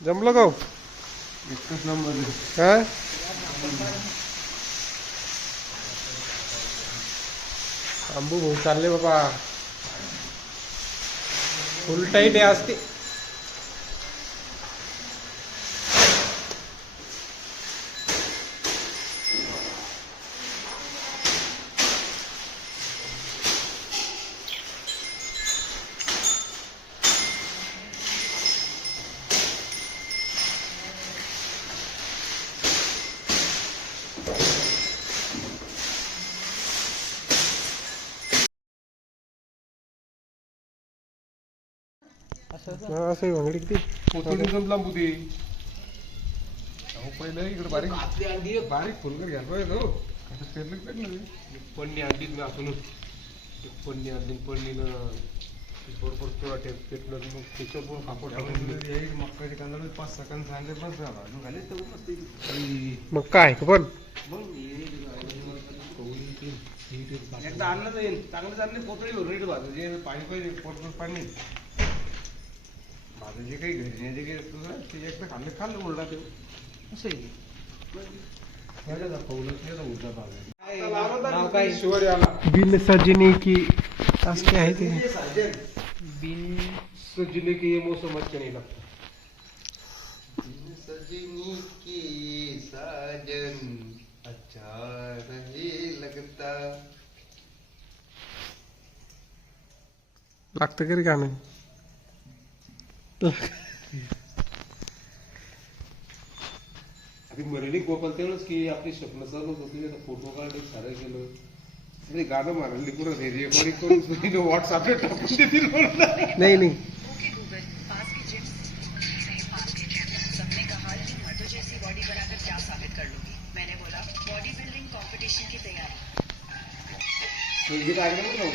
जमलं का हो? एकच नंबर आहे. काय आंबू भाऊ चालले बाबा फुल टाईट आहे आज असं भांगडी किती? पण लांबू दे अहो पहिले इकडे बारीक बारीक फुलकर घ्यायला पाहिजे हो आता पेरलं की पेरलं ते. पन्नी आणली मी आपण पन्नी आणली पन्नीनं बरोबर थोडा टेप पेटलं मग त्याच्यावर पण कापड टाकून मक्काचे कांदे पाच सहा कांदे सांगले बस झाला तर. मग काय पण एकदा आणलं येईल. चांगलं चांगले पोतळी भरून येईल भाजू जे पाणी पाहिजे पोट पाणी. जे काही काही ते एकदा खाल्लं खाल्लं ते असं आहे ते आला बिन सजनी की असं काय आहे ते बिन सजने के ये मौसम अच्छा नहीं लगता सजनी की साजन अच्छा नहीं लगता लागतं का रे गाणं अभी मरेली गोपाल तेवढंच की आपली स्वप्न चालू होती आता फ़ोटो काढले सारं केलं अरे गाणं मारली पुरं हे रेकॉर्डिंग करून व्हॉट्सअपला टाकून देतील म्हणून. नाही नाही। ओके गूगल पास की जिम सही पास की जिम सबने कहा कि मर्दों जैसी बॉडी बनाकर क्या साबित कर लूँगी। मैंने बोला बॉडी बिल्डिंग कंपटीशन की तैयारी। संगीत नव्हतं